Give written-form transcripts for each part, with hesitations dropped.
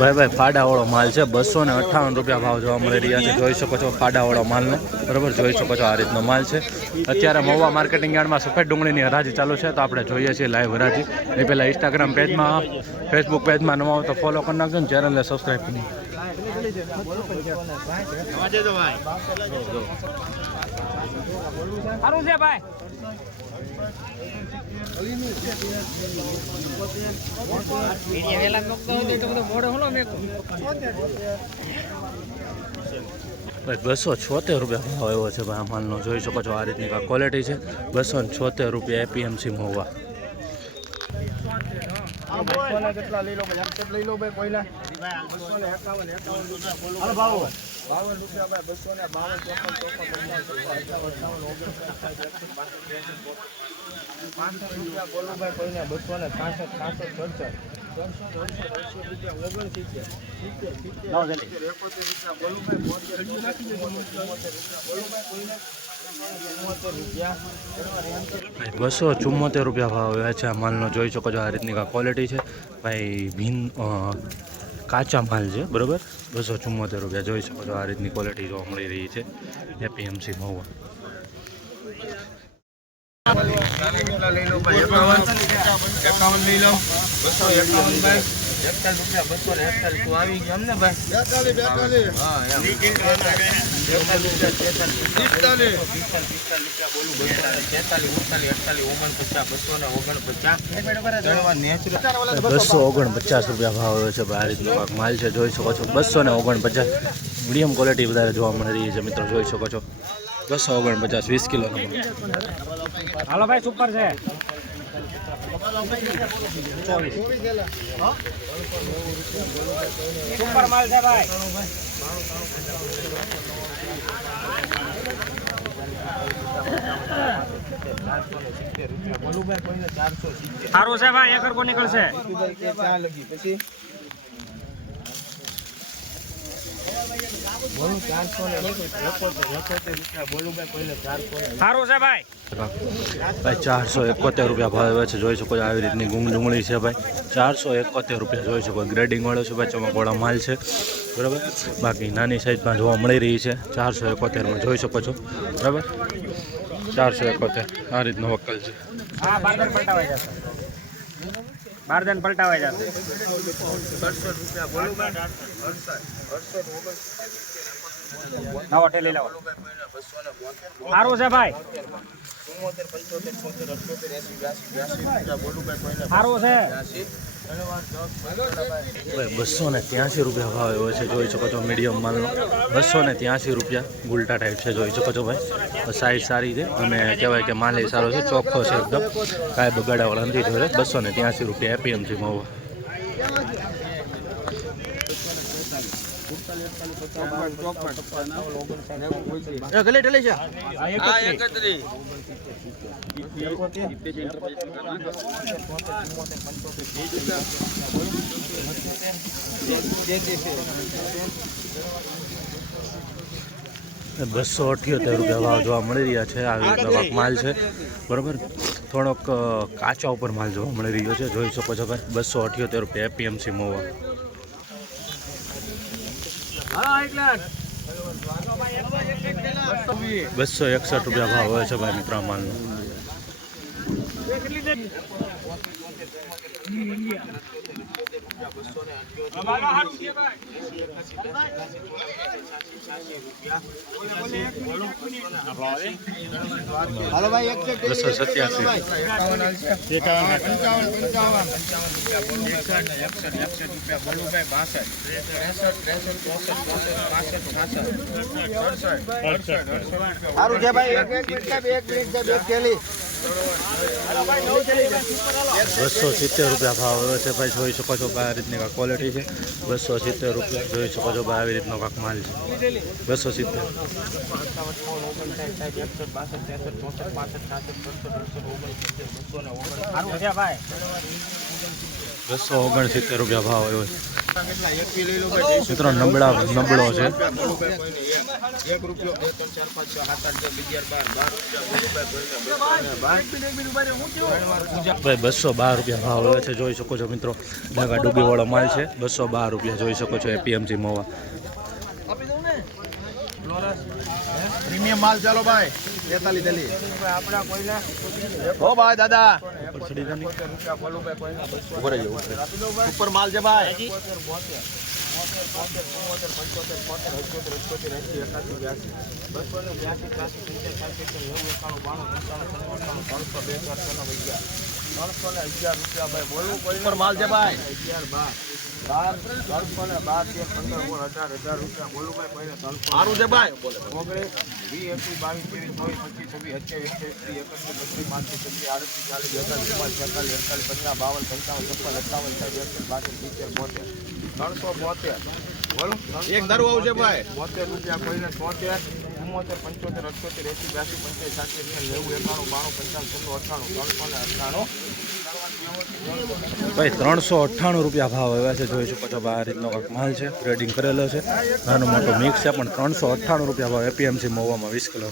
ભાઈ ફાડાવાળો માલ છે 258 રૂપિયા ભાવ જોવા મળી રહ્યા છે। જોઈ શકો છો ફાડાવાળો માલનો, બરાબર જોઈ શકો છો આ રીતનો માલ છે। અત્યારે મહુવા માર્કેટિંગ યાર્ડમાં સફેદ ડુંગળીની હરાજી ચાલુ છે, તો આપણે જોઈએ છીએ લાઈવ હરાજી। એ પહેલાં ઇન્સ્ટાગ્રામ પેજમાં, ફેસબુક પેજમાં નવા હોય તો ફોલો કરી નાખજો ને ચેનલને સબસ્ક્રાઈબ કરી સારું છે ભાઈ। ભાઈ 276 રૂપિયા ભાવ આવ્યો છે ભાઈ આ માલનો। જોઈ શકો છો આ રીતની ક્વોલિટી છે। 276 રૂપિયા એપીએમસી મહુવા। કેટલા લઈ લો લઈ લો ભાઈ કોઈલા 52 રૂપિયા ભાઈ 252 બોલો ભાઈ કોઈને 265 274 રૂપિયા ભાવ આવ્યા છે આ માલનો। જોઈ શકો છો આ રીતની ક્વોલિટી છે ભાઈ। કાચા માલ છે, બરાબર। 274 રૂપિયા જોઈ શકો છો આ રીતની ક્વોલિટી જોવા મળી રહી છે એપીએમસી મહુવા। લઈ લો ભાઈ 51 લઈ લો 251 ભાઈ 41 રૂપિયા 241 તું આવી ગયો અમને ભાઈ 42 હા એમ 249 રૂપિયા ભાવ આવ્યો છે આ રીતનો માલ છે। જોઈ શકો છો 249 મીડિયમ ક્વોલિટી વધારે જોવા મળી રહી છે મિત્રો। જોઈ શકો છો 249 20 કિલોનો। હાલો ભાઈ સુપર છે। સુપર માલ છે ભાઈ। સારું છે ભાઈ, એક કો નીકળશે। પછી બોલું 471 બોલું ભાઈ કોઈને 400 સારું છે ભાઈ। ભાઈ 471 રૂપિયા ભાવ આવે છે। જોઈ શકો છો આવી રીતની ગુંગ ડુંગળી છે ભાઈ 471 રૂપિયા। જોઈ શકો ગ્રેડિંગ વાળો છે ભાઈ, ચમકવાળો માલ છે, બરાબર। બાકી નાની સાઈઝમાં જોવા મળી રહી છે 471માં જોઈ શકો છો, બરાબર। 471 આ રીતનો વકલ છે। હા બારદાન પલટાવાઈ જશે, બારદાન પલટાવાઈ જશે। 200 રૂપિયા બોલું ભાઈ 200 નવો ટેલી લાવો। સારું છે ભાઈ, સારું છે। 283 રૂપિયા ભાવ એવો છે। જોઈ શકો છો મીડિયમ માલનો 283 રૂપિયા ગુલટા ટાઈપ છે। જોઈ શકો છો ભાઈ, સાઈઝ સારી છે અને કહેવાય કે માલ સારો છે, ચોખ્ખો છે એકદમ, કાંઈ બગાડાવાળા નથી। જોડે 283 રૂપિયા એપીએમસી મહુવા। ગલે ઢલે છે $278 રૂપિયા ભાવ જોવા મળી રહ્યા છે। આવી રીતનો માલ છે, બરાબર। થોડોક કાચા ઉપર માલ જોવા મળી રહ્યો છે। જોઈ શકો છો ભાઈ 278 રૂપિયા એપીએમસી મહુવા। 261 રૂપિયા ભાવ હોય છે ભાઈ મિત્ર માલનો। હાલો ભાઈ 287 સારું છે ભાઈ એક મિનિટ બે થેલી 270 રૂપિયા ભાવ આવ્યો છે ભાઈ। જોઈ શકો છો ભાઈ આ રીતની કાંક ક્વોલિટી છે। 270 રૂપિયા જોઈ શકો છો ભાઈ આવી રીતનો કાંક માલ છે 270। 269 રૂપિયા ભાવ આવ્યો છે। કેટલા 21 લઈ લો ભાઈ. મિત્રો નબળો છે. 1 રૂપિયો 2 3 4 5 6 7 8 9 11 12 ભાઈ 212 રૂપિયા ભાવ આવે છે, જોઈ શકો છો મિત્રો. ડાગા ડૂબી વાળો માલ છે, 212 રૂપિયા જોઈ શકો છો. એપીએમસી મહુવા પ્રીમિયમ માલ. ચાલો ભાઈ 43 દલી આપણા કોઈને હો ભાઈ દાદા ઉપર માલ છે ભાઈ. ઉપર માલ છે ભાઈ. 12 છે ભાઈ. 372 એક દારૂ આવશે ભાઈ. 72 રૂપિયા કોઈને 73 75 75 78 80 82 85 90 91 92 93 ભાઈ 398 રૂપિયા ભાવ આવ્યા છે, જોઈ શકો છો. આ રીતનો કંઈક માલ છે, ગ્રેડિંગ કરેલો છે, નાનો મોટો મિક્સ છે, પણ 398 રૂપિયા ભાવ એપીએમસી મહુવામાં 20 કિલો.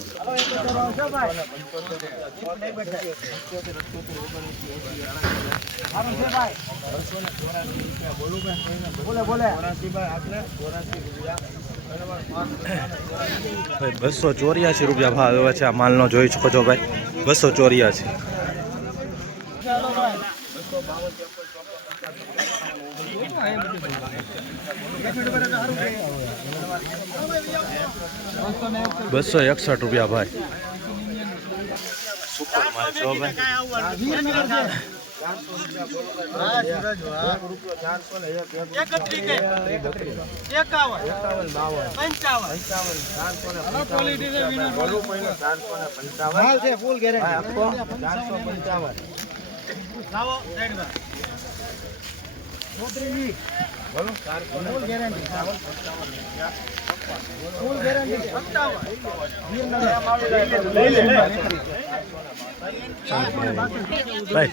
ભાઈ 284 રૂપિયા ભાવ આવ્યા છે આ માલનો, જોઈ શકો છો ભાઈ. 284. ₹261 ભાઈ. સુપર માલ છો ભાઈ.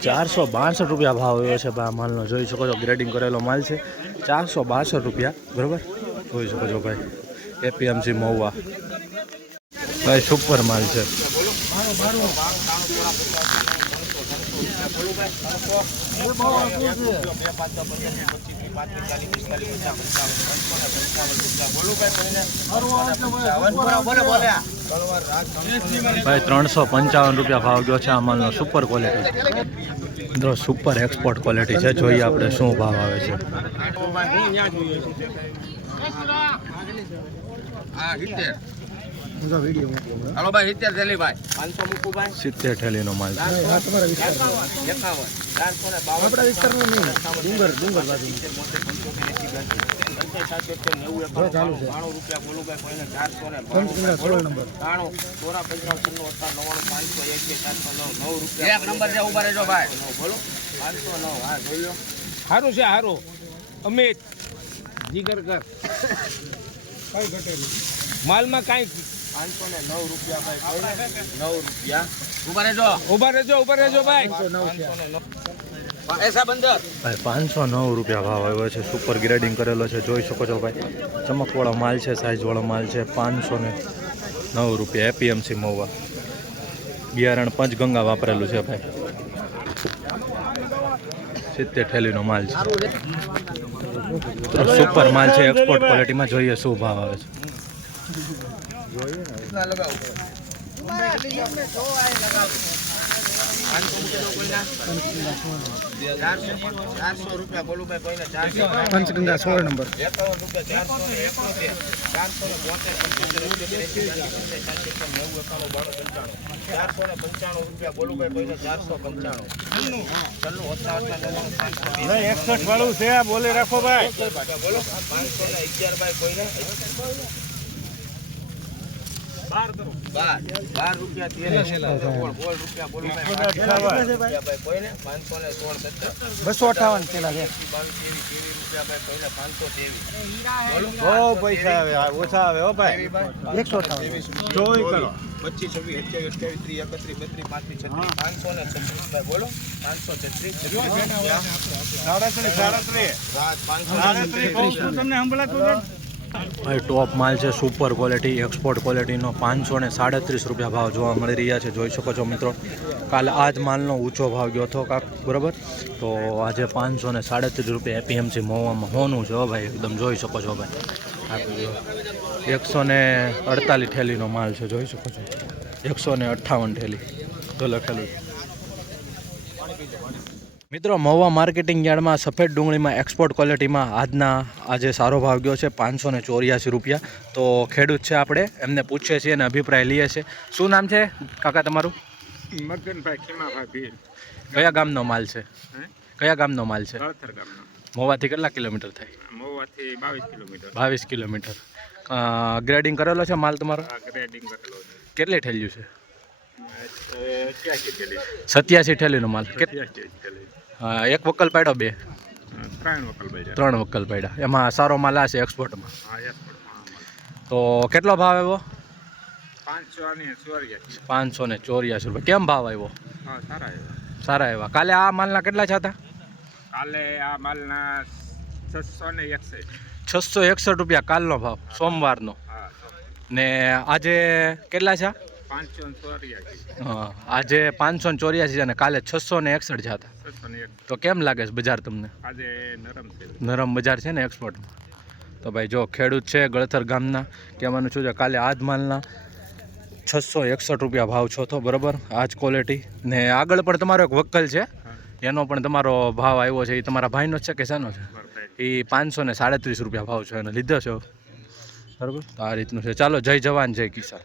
462 રૂપિયા ભાવ આવ્યો છે આ માલનો, જોઈ શકો છો. ગ્રેડિંગ કરેલો માલ છે, 462 રૂપિયા બરોબર, જોઈ શકો છો ભાઈ. એપીએમસી મહુવા ભાઈ, સુપર માલ છે. ભાઈ 355 રૂપિયા ભાવ ગયો છે આ માલનો. સુપર ક્વોલિટી છે, સુપર એક્સપોર્ટ ક્વોલિટી છે. જોઈએ આપણે શું ભાવ આવે છે. હાલો ભાઈ 70 થેલી ભાઈ. 500 મૂકું ભાઈ. 70 થેલીનો માલ છે. સારું છે, સારું. અમિત જીગર કર માલમાં કાંઈ 509 રૂપિયા ભાઈ. 9 રૂપિયા. ઉભા રહેજો ભાઈ. એસા બંદર ભાઈ 509 રૂપિયા ભાવ આવ્યો છે. સુપર ગ્રેડિંગ કરેલો છે, જોઈ શકો છો ભાઈ. ચમકવાળો માલ છે, સાઇઝવાળો માલ છે. 509 રૂપિયા એપીએમસી મહુવા. બિયારણ પંચગંગા વાપરેલું છે ભાઈ. 70 થેલીનો માલ છે. સુપર માલ છે, એક્સપોર્ટ ક્વોલિટીમાં. જોઈએ શું ભાવ આવે છે. પંચગંગા 16 નંબર. વાળું છે, બોલે રાખો ભાઈ. 511 ભાઈ કોઈને બાર રૂપિયા બોલ રૂપિયા બોલો ભાઈ કોઈને 516 258 પેલા છે. 523 પૈસા આવે ઓછા આવે હો ભાઈ 158 જોઈ કરો 25 26 27 28 29 30 35 536 ભાઈ બોલો 536 તમને સંભળાતું ભાઈ ટોપ માલ છે, સુપર ક્વોલિટી એક્સપોર્ટ ક્વોલિટીનો 537 રૂપિયા ભાવ જોવા મળી રહ્યા છે. જોઈ શકો છો મિત્રો, કાલે આ જ માલનો ઊંચો ભાવ ગયો હતો કાક, બરાબર. તો આજે 537 રૂપિયા એપીએમસી મહુવામાં હોનું છે હો ભાઈ, એકદમ જોઈ શકો છો ભાઈ. 148 થેલીનો માલ છે, જોઈ શકો છો. 158 થેલી તો લખેલું છે. મિત્રો, મહુવા માર્કેટિંગ યાર્ડમાં સફેદ ડુંગળીમાં એક્સપોર્ટ ક્વોલિટીમાં આજે સારો ભાવ ગયો છે 584 રૂપિયા. તો ખેડૂત છે આપણે, એમને પૂછીએ છીએ અને અભિપ્રાય લઈએ છીએ. શું નામ છે કાકા તમારું? મગનભાઈ ખીમાભાઈ ભીલ, કયા ગામનો માલ છે? કયા ગામનો માલ છે? ગળથર ગામનો. મહુવાથી કેટલા કિલોમીટર થાય? મહુવાથી 22 કિલોમીટર. 22 કિલોમીટર. ગ્રેડિંગ કરેલો છે માલ તમારો? આ ગ્રેડિંગ કરેલો છે. કેટલી થેલ્યું છે? 87 થેલી. 87 થેલીનો માલ. 87 થેલી. એક વકલ પાડ્યો, બે 3 વકલ ભાઈ. 3 વકલ પાડ્યા. એમાં સારો માલ આ છે એક્સપોર્ટમાં. હા, એક્સપોર્ટમાં. તો કેટલો ભાવ આવ્યો? 584. 584 રૂપિયા. કેમ ભાવ આવ્યો? હા, સારા છે. સારા એવા. કાલે આ માલના કેટલા છે હતા? કાલે આ માલના 661. 661 રૂપિયા કાલનો ભાવ, સોમવારનો. હા, ને આજે કેટલા છે? 584. હા, આજે 584 છે અને કાલે 661 છે હતા. 601. તો કેમ લાગે છે બજાર તમને? આજે નરમ છે. નરમ બજાર છે ને એક્સપોર્ટમાં. તો ભાઈ જો ખેડૂત છે ગળથર ગામના, કહેવાનું શું છે, કાલે આ જ માલના 661 રૂપિયા ભાવ છો તો, બરાબર. આ જ ક્વોલિટી. ને આગળ પણ તમારો એક વકલ છે, એનો પણ તમારો ભાવ આવ્યો છે. એ તમારા ભાઈનો જ છે કે શાનો છે? એ 537 રૂપિયા ભાવ છે, એને લીધો છે, બરાબર. તો આ રીતનું છે. ચાલો, જય જવાન જય કિસાન.